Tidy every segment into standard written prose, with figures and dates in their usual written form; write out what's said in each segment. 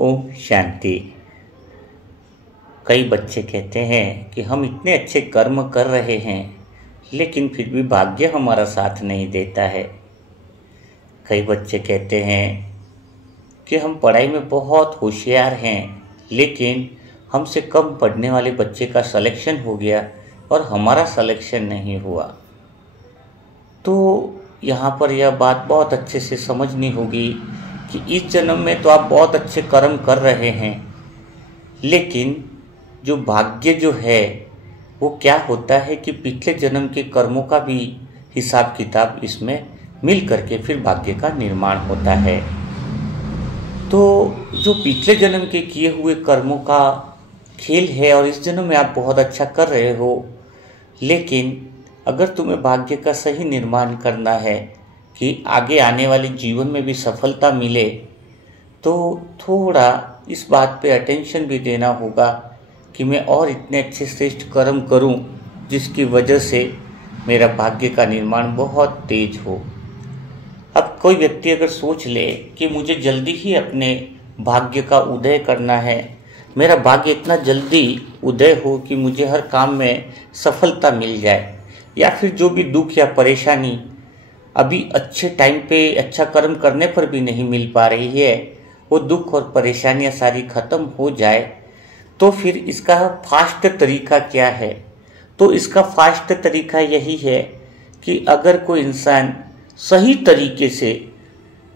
ओम शांति। कई बच्चे कहते हैं कि हम इतने अच्छे कर्म कर रहे हैं लेकिन फिर भी भाग्य हमारा साथ नहीं देता है। कई बच्चे कहते हैं कि हम पढ़ाई में बहुत होशियार हैं लेकिन हमसे कम पढ़ने वाले बच्चे का सिलेक्शन हो गया और हमारा सिलेक्शन नहीं हुआ। तो यहाँ पर यह बात बहुत अच्छे से समझनी होगी कि इस जन्म में तो आप बहुत अच्छे कर्म कर रहे हैं, लेकिन जो भाग्य जो है वो क्या होता है कि पिछले जन्म के कर्मों का भी हिसाब किताब इसमें मिल करके फिर भाग्य का निर्माण होता है। तो जो पिछले जन्म के किए हुए कर्मों का खेल है और इस जन्म में आप बहुत अच्छा कर रहे हो, लेकिन अगर तुम्हें भाग्य का सही निर्माण करना है कि आगे आने वाले जीवन में भी सफलता मिले, तो थोड़ा इस बात पे अटेंशन भी देना होगा कि मैं और इतने अच्छे श्रेष्ठ कर्म करूं जिसकी वजह से मेरा भाग्य का निर्माण बहुत तेज हो। अब कोई व्यक्ति अगर सोच ले कि मुझे जल्दी ही अपने भाग्य का उदय करना है, मेरा भाग्य इतना जल्दी उदय हो कि मुझे हर काम में सफलता मिल जाए, या फिर जो भी दुख या परेशानी अभी अच्छे टाइम पे अच्छा कर्म करने पर भी नहीं मिल पा रही है, वो दुख और परेशानियां सारी खत्म हो जाए, तो फिर इसका फास्ट तरीका क्या है? तो इसका फास्ट तरीका यही है कि अगर कोई इंसान सही तरीके से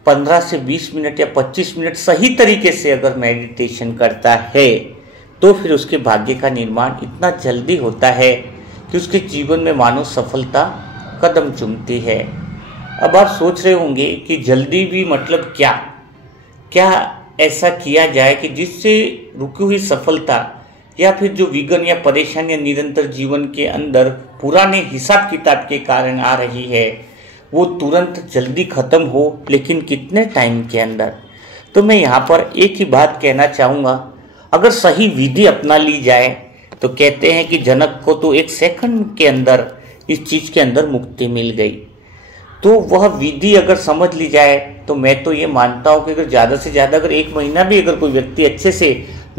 15 से 20 मिनट या 25 मिनट सही तरीके से अगर मेडिटेशन करता है, तो फिर उसके भाग्य का निर्माण इतना जल्दी होता है कि उसके जीवन में मानो सफलता कदम चूमती है। अब आप सोच रहे होंगे कि जल्दी भी मतलब क्या क्या ऐसा किया जाए कि जिससे रुकी हुई सफलता या फिर जो विघ्न या परेशानियां निरंतर जीवन के अंदर पुराने हिसाब किताब के कारण आ रही है वो तुरंत जल्दी खत्म हो, लेकिन कितने टाइम के अंदर? तो मैं यहाँ पर एक ही बात कहना चाहूँगा, अगर सही विधि अपना ली जाए तो कहते हैं कि जनक को तो 1 सेकंड के अंदर इस चीज के अंदर मुक्ति मिल गई। तो वह विधि अगर समझ ली जाए तो मैं तो ये मानता हूँ कि अगर ज़्यादा से ज़्यादा अगर 1 महीना भी अगर कोई व्यक्ति अच्छे से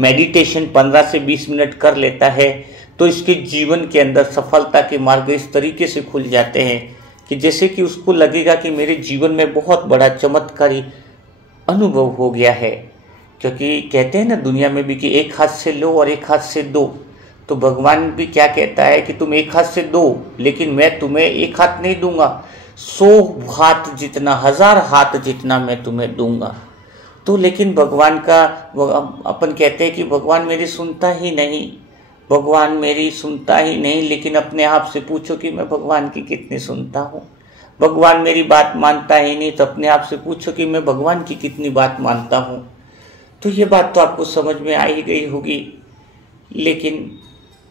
मेडिटेशन 15 से 20 मिनट कर लेता है तो इसके जीवन के अंदर सफलता के मार्ग इस तरीके से खुल जाते हैं कि जैसे कि उसको लगेगा कि मेरे जीवन में बहुत बड़ा चमत्कारी अनुभव हो गया है। क्योंकि कहते हैं ना दुनिया में भी कि एक हाथ से लो और एक हाथ से दो, तो भगवान भी क्या कहता है कि तुम एक हाथ से दो, लेकिन मैं तुम्हें एक हाथ नहीं दूंगा, 100 हाथ जितना, 1000 हाथ जितना मैं तुम्हें दूंगा। तो लेकिन भगवान का अपन कहते हैं कि भगवान मेरी सुनता ही नहीं, भगवान मेरी सुनता ही नहीं, लेकिन अपने आप से पूछो कि मैं भगवान की कितनी सुनता हूँ। भगवान मेरी बात मानता ही नहीं, तो अपने आप से पूछो कि मैं भगवान की कितनी बात मानता हूँ। तो ये बात तो आपको समझ में आ ही गई होगी, लेकिन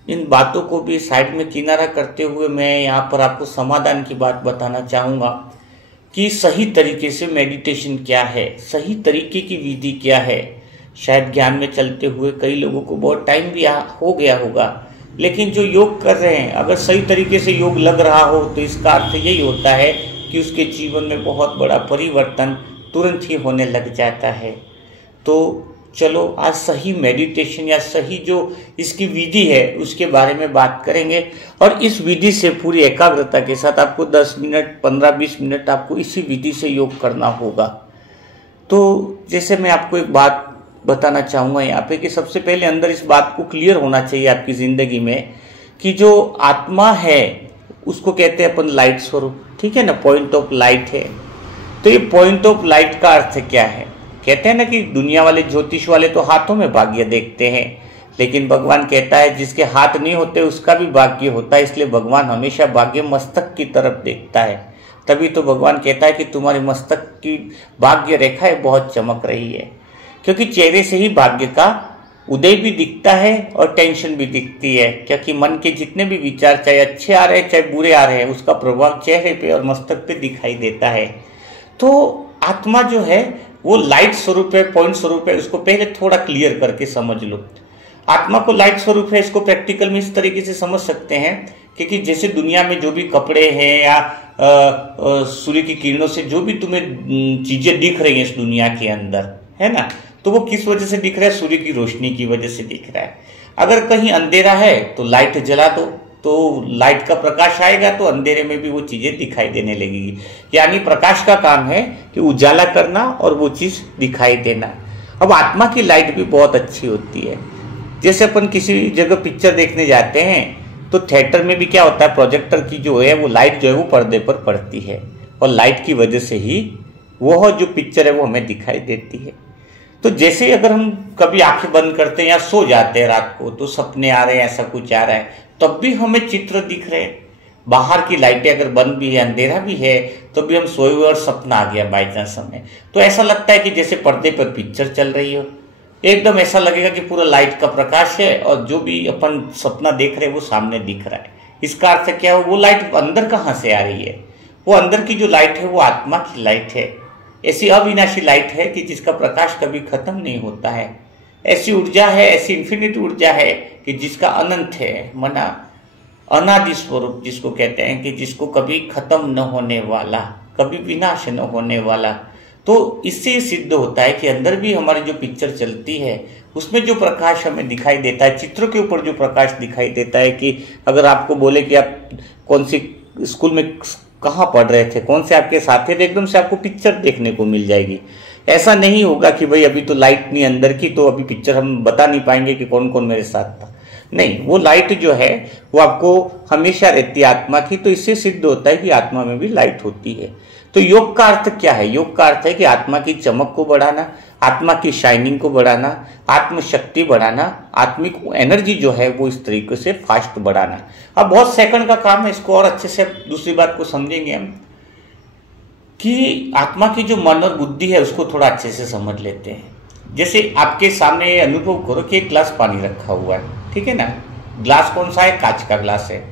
इन बातों को भी साइड में किनारा करते हुए मैं यहाँ पर आपको समाधान की बात बताना चाहूँगा कि सही तरीके से मेडिटेशन क्या है, सही तरीके की विधि क्या है। शायद ज्ञान में चलते हुए कई लोगों को बहुत टाइम भी हो गया होगा, लेकिन जो योग कर रहे हैं अगर सही तरीके से योग लग रहा हो तो इसका अर्थ यही होता है कि उसके जीवन में बहुत बड़ा परिवर्तन तुरंत ही होने लग जाता है। तो चलो आज सही मेडिटेशन या सही जो इसकी विधि है उसके बारे में बात करेंगे, और इस विधि से पूरी एकाग्रता के साथ आपको 10 मिनट 15-20 मिनट आपको इसी विधि से योग करना होगा। तो जैसे मैं आपको एक बात बताना चाहूँगा यहाँ पे कि सबसे पहले अंदर इस बात को क्लियर होना चाहिए आपकी ज़िंदगी में कि जो आत्मा है उसको कहते हैं अपन लाइट स्वरूप, ठीक है ना, पॉइंट ऑफ लाइट है। तो ये पॉइंट ऑफ लाइट का अर्थ क्या है? कहते हैं ना कि दुनिया वाले ज्योतिष वाले तो हाथों में भाग्य देखते हैं, लेकिन भगवान कहता है जिसके हाथ नहीं होते उसका भी भाग्य होता है। इसलिए भगवान हमेशा भाग्य मस्तक की तरफ देखता है। तभी तो भगवान कहता है कि तुम्हारे मस्तक की भाग्य रेखाएं बहुत चमक रही है, क्योंकि चेहरे से ही भाग्य का उदय भी दिखता है और टेंशन भी दिखती है। क्योंकि मन के जितने भी विचार चाहे अच्छे आ रहे हैं चाहे बुरे आ रहे हैं, उसका प्रभाव चेहरे पे और मस्तक पे दिखाई देता है। तो आत्मा जो है वो लाइट स्वरूप है, पॉइंट स्वरूप है। उसको पहले थोड़ा क्लियर करके समझ लो। आत्मा को लाइट स्वरूप है, इसको प्रैक्टिकल में इस तरीके से समझ सकते हैं क्योंकि जैसे दुनिया में जो भी कपड़े हैं या सूर्य की किरणों से जो भी तुम्हें चीजें दिख रही हैं इस दुनिया के अंदर, है ना, तो वो किस वजह से दिख रहा है? सूर्य की रोशनी की वजह से दिख रहा है। अगर कहीं अंधेरा है तो लाइट जला दो, तो लाइट का प्रकाश आएगा तो अंधेरे में भी वो चीजें दिखाई देने लगेगी। यानी प्रकाश का काम है कि उजाला करना और वो चीज दिखाई देना। अब आत्मा की लाइट भी बहुत अच्छी होती है। जैसे अपन किसी जगह पिक्चर देखने जाते हैं तो थिएटर में भी क्या होता है, प्रोजेक्टर की जो है वो लाइट जो है वो पर्दे पर पड़ती है और लाइट की वजह से ही वह जो पिक्चर है वो हमें दिखाई देती है। तो जैसे अगर हम कभी आंखें बंद करते हैं या सो जाते हैं रात को, तो सपने आ रहे हैं, ऐसा कुछ आ रहा है, तब भी हमें चित्र दिख रहे हैं। बाहर की लाइटें अगर बंद भी है, अंधेरा भी है, तो भी हम सोए हुए और सपना आ गया बाई चांस हमें, तो ऐसा लगता है कि जैसे पर्दे पर पिक्चर चल रही हो। एकदम ऐसा लगेगा कि पूरा लाइट का प्रकाश है और जो भी अपन सपना देख रहे हैं वो सामने दिख रहा है। इसका अर्थ क्या है? वो लाइट अंदर कहाँ से आ रही है? वो अंदर की जो लाइट है वो आत्मा की लाइट है। ऐसी अविनाशी लाइट है कि जिसका प्रकाश कभी खत्म नहीं होता है। ऐसी ऊर्जा है, ऐसी इन्फिनिट ऊर्जा है कि जिसका अनंत है, मना अनादि स्वरूप जिसको कहते हैं, कि जिसको कभी खत्म न होने वाला, कभी विनाश न होने वाला। तो इससे सिद्ध होता है कि अंदर भी हमारी जो पिक्चर चलती है उसमें जो प्रकाश हमें दिखाई देता है, चित्रों के ऊपर जो प्रकाश दिखाई देता है, कि अगर आपको बोले कि आप कौन सी स्कूल में कहाँ पढ़ रहे थे, कौन से आपके साथी थे, एकदम से आपको पिक्चर देखने को मिल जाएगी। ऐसा नहीं होगा कि भाई अभी तो लाइट नहीं अंदर की, तो अभी पिक्चर हम बता नहीं पाएंगे कि कौन कौन मेरे साथ था। नहीं, वो लाइट जो है वो आपको हमेशा रहती है आत्मा की। तो इससे सिद्ध होता है कि आत्मा में भी लाइट होती है। तो योग का अर्थ क्या है? योग का अर्थ है कि आत्मा की चमक को बढ़ाना, आत्मा की शाइनिंग को बढ़ाना, आत्मशक्ति बढ़ाना, आत्मिक एनर्जी जो है वो इस तरीके से फास्ट बढ़ाना। अब बहुत सेकंड का काम है, इसको और अच्छे से दूसरी बात को समझेंगे हम, कि आत्मा की जो मन और बुद्धि है उसको थोड़ा अच्छे से समझ लेते हैं। जैसे आपके सामने अनुभव करो कि एक गिलास पानी रखा हुआ है, ठीक है ना। ग्लास कौन सा है? कांच का ग्लास है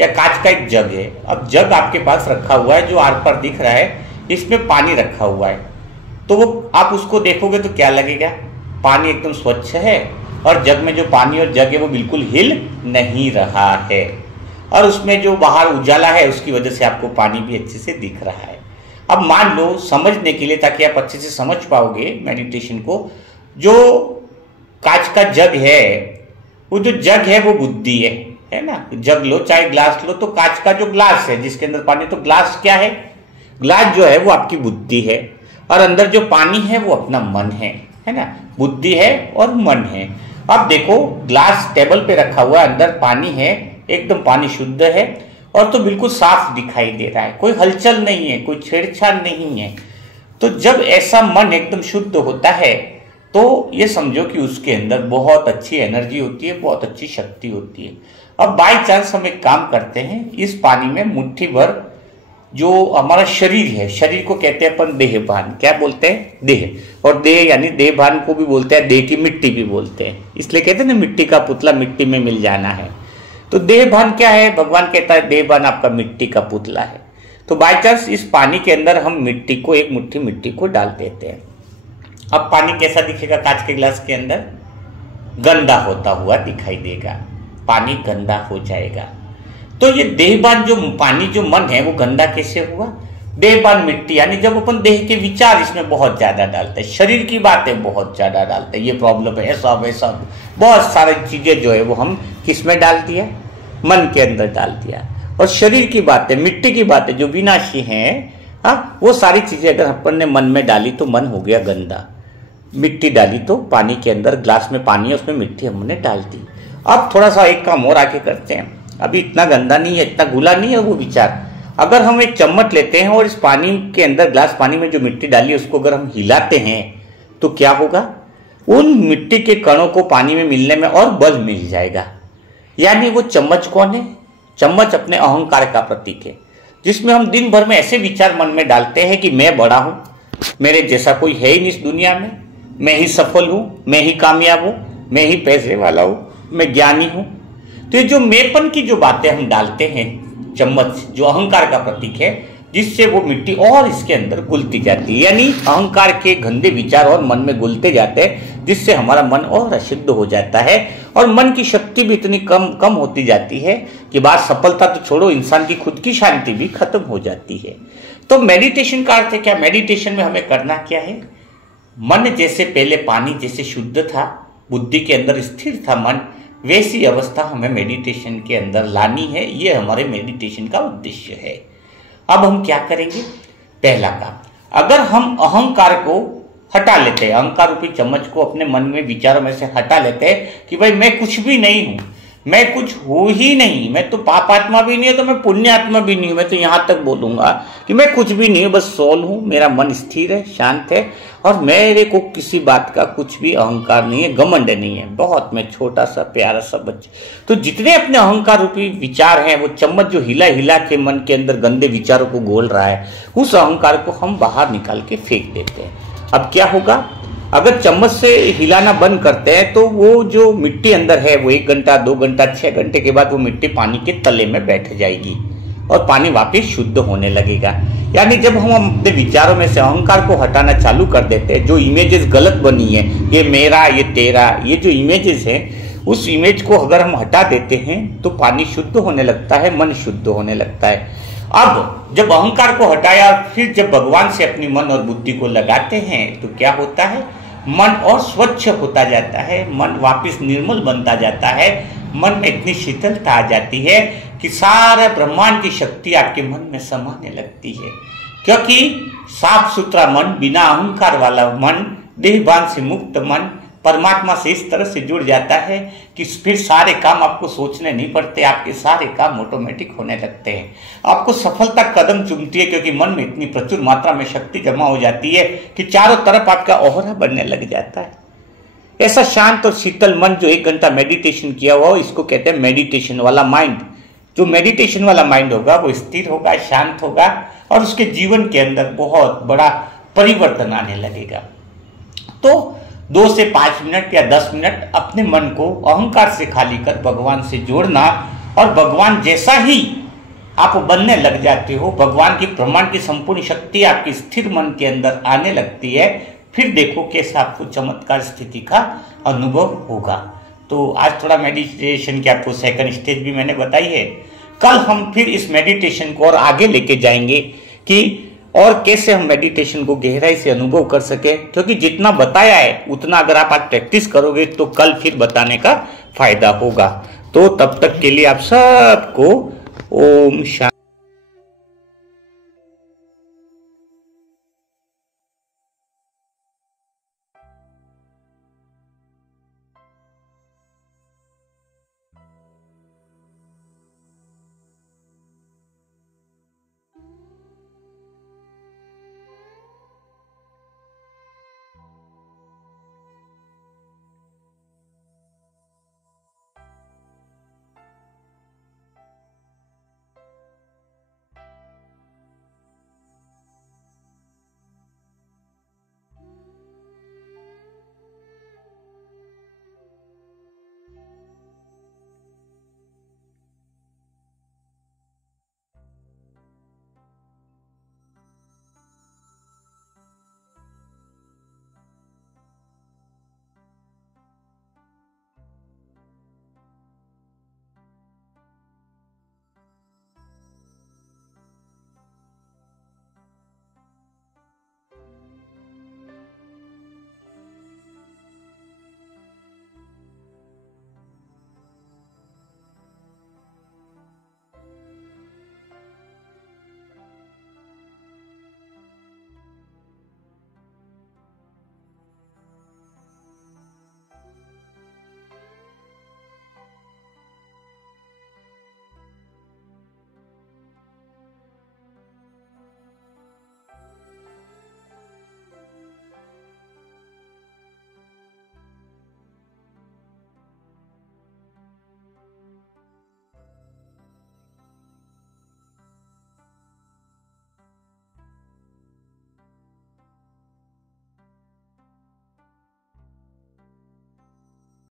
या कांच का एक जग है। अब जग आपके पास रखा हुआ है, जो आर पर दिख रहा है, इसमें पानी रखा हुआ है। तो वो आप उसको देखोगे तो क्या लगेगा? पानी एकदम स्वच्छ है और जग में जो पानी और जग है वो बिल्कुल हिल नहीं रहा है, और उसमें जो बाहर उजाला है उसकी वजह से आपको पानी भी अच्छे से दिख रहा है। अब मान लो, समझने के लिए, ताकि आप अच्छे से समझ पाओगे मेडिटेशन को, जो कांच का जग है, वो जो जग है वो बुद्धि है ना। जग लो चाहे ग्लास लो, तो कांच का जो ग्लास है जिसके अंदर पानी, तो ग्लास क्या है? ग्लास जो है वो आपकी बुद्धि है, और अंदर जो पानी है वो अपना मन है ना। बुद्धि है और मन है। अब देखो, ग्लास टेबल पे रखा हुआ है, अंदर पानी है, एकदम पानी शुद्ध है और तो बिल्कुल साफ दिखाई दे रहा है, कोई हलचल नहीं है, कोई छेड़छाड़ नहीं है। तो जब ऐसा मन एकदम शुद्ध होता है तो ये समझो कि उसके अंदर बहुत अच्छी एनर्जी होती है, बहुत अच्छी शक्ति होती है। अब बाय चांस हम एक काम करते हैं, इस पानी में मुट्ठी भर जो हमारा शरीर है, शरीर को कहते हैं अपन देहभान। क्या बोलते हैं? देह। और देह यानी देहभान को भी बोलते हैं, देह की मिट्टी भी बोलते हैं, इसलिए कहते हैं ना मिट्टी का पुतला मिट्टी में मिल जाना है। तो देहभान क्या है? भगवान कहता है देहभान आपका मिट्टी का पुतला है। तो बाय चांस इस पानी के अंदर हम मिट्टी को, एक मुट्ठी मिट्टी को डाल देते हैं। अब पानी कैसा दिखेगा? कांच के ग्लास के अंदर गंदा होता हुआ दिखाई देगा, पानी गंदा हो जाएगा। तो ये देहभान जो पानी, जो मन है, वो गंदा कैसे हुआ? देहभान मिट्टी, यानी जब अपन देह के विचार इसमें बहुत ज्यादा डालते हैं, शरीर की बातें बहुत ज्यादा डालते हैं, ये प्रॉब्लम है, ऐसा वैसा, बहुत सारी चीजें जो है वो हम किस में डाल दिया? मन के अंदर डाल दिया। और शरीर की बातें, मिट्टी की बातें जो विनाशी हैं, हाँ, वो सारी चीजें अगर अपन ने मन में डाली तो मन हो गया गंदा। मिट्टी डाली तो पानी के अंदर, ग्लास में पानी है, उसमें मिट्टी हमने डाल दी। अब थोड़ा सा एक काम और आके करते हैं, अभी इतना गंदा नहीं है, इतना घुला नहीं है वो विचार। अगर हम एक चम्मच लेते हैं और इस पानी के अंदर, ग्लास पानी में जो मिट्टी डाली है उसको अगर हम हिलाते हैं तो क्या होगा? उन मिट्टी के कणों को पानी में मिलने में और बल मिल जाएगा। यानी वो चम्मच कौन है? चम्मच अपने अहंकार का प्रतीक है, जिसमें हम दिन भर में ऐसे विचार मन में डालते हैं कि मैं बड़ा हूं, मेरे जैसा कोई है ही नहीं इस दुनिया में, मैं ही सफल हूं, मैं ही कामयाब हूं, मैं ही पैसे वाला हूं, मैं ज्ञानी हूं। तो ये जो मेपन की जो बातें हम डालते हैं, चम्मच जो अहंकार का प्रतीक है, जिससे वो मिट्टी और इसके अंदर घुलती जाती है, यानी अहंकार के गंदे विचार और मन में घुलते जाते हैं, जिससे हमारा मन और अशुद्ध हो जाता है और मन की शक्ति भी इतनी कम होती जाती है कि बात सफलता तो छोड़ो, इंसान की खुद की शांति भी खत्म हो जाती है। तो मेडिटेशन का अर्थ है क्या? मेडिटेशन में हमें करना क्या है? मन जैसे पहले पानी जैसे शुद्ध था, बुद्धि के अंदर स्थिर था मन, वैसी अवस्था हमें मेडिटेशन के अंदर लानी है। ये हमारे मेडिटेशन का उद्देश्य है। अब हम क्या करेंगे? पहला काम, अगर हम अहंकार को हटा लेते हैं, अहंकार रूपी चम्मच को अपने मन में विचारों में से हटा लेते हैं कि भाई मैं कुछ भी नहीं हूं, मैं कुछ हो ही नहीं, मैं तो पाप आत्मा भी नहीं है तो मैं पुण्य आत्मा भी नहीं हूं, मैं तो यहां तक बोलूंगा कि मैं कुछ भी नहीं हूं, बस सोल हूं, मेरा मन स्थिर है, शांत है और मेरे को किसी बात का कुछ भी अहंकार नहीं है, घमंड नहीं है, बहुत मैं छोटा सा प्यारा सा बच्चा। तो जितने अपने अहंकार रूपी विचार हैं, वो चम्मच जो हिला हिला के मन के अंदर गंदे विचारों को घोल रहा है, उस अहंकार को हम बाहर निकाल के फेंक देते हैं। अब क्या होगा? अगर चम्मच से हिलाना बंद करते हैं तो वो जो मिट्टी अंदर है वो 1 घंटा 2 घंटा 6 घंटे के बाद वो मिट्टी पानी के तले में बैठ जाएगी और पानी वापस शुद्ध होने लगेगा। यानी जब हम अपने विचारों में से अहंकार को हटाना चालू कर देते हैं, जो इमेजेस गलत बनी है, ये मेरा ये तेरा, ये जो इमेजेस है, उस इमेज को अगर हम हटा देते हैं तो पानी शुद्ध होने लगता है, मन शुद्ध होने लगता है। अब जब अहंकार को हटाया, फिर जब भगवान से अपनी मन और बुद्धि को लगाते हैं तो क्या होता है? मन और स्वच्छ होता जाता है, मन वापस निर्मल बनता जाता है, मन में इतनी शीतलता आ जाती है कि सारा ब्रह्मांड की शक्ति आपके मन में समाने लगती है। क्योंकि साफ सुथरा मन, बिना अहंकार वाला मन, देहभान से मुक्त मन परमात्मा से इस तरह से जुड़ जाता है कि फिर सारे काम आपको सोचने नहीं पड़ते, आपके सारे काम ऑटोमेटिक होने लगते हैं। आपको सफलता कदम चूमती है क्योंकि मन में इतनी प्रचुर मात्रा में शक्ति जमा हो जाती है कि चारों तरफ आपका ओहरा बनने लग जाता है। ऐसा शांत और शीतल मन जो 1 घंटा मेडिटेशन किया हुआ हो, इसको कहते हैं मेडिटेशन वाला माइंड। जो मेडिटेशन वाला माइंड होगा वो स्थिर होगा, शांत होगा और उसके जीवन के अंदर बहुत बड़ा परिवर्तन आने लगेगा। तो 2 से 5 मिनट या 10 मिनट अपने मन को अहंकार से खाली कर भगवान से जोड़ना, और भगवान जैसा ही आप बनने लग जाते हो, भगवान की ब्रह्मांड की संपूर्ण शक्ति आपके स्थिर मन के अंदर आने लगती है, फिर देखो कैसे आपको चमत्कार स्थिति का अनुभव होगा। तो आज थोड़ा मेडिटेशन की आपको सेकंड स्टेज भी मैंने बताई है। कल हम फिर इस मेडिटेशन को और आगे लेके जाएंगे कि और कैसे हम मेडिटेशन को गहराई से अनुभव कर सके, क्योंकि जितना बताया है उतना अगर आप आज प्रैक्टिस करोगे तो कल फिर बताने का फायदा होगा। तो तब तक के लिए आप सबको ओम शांति।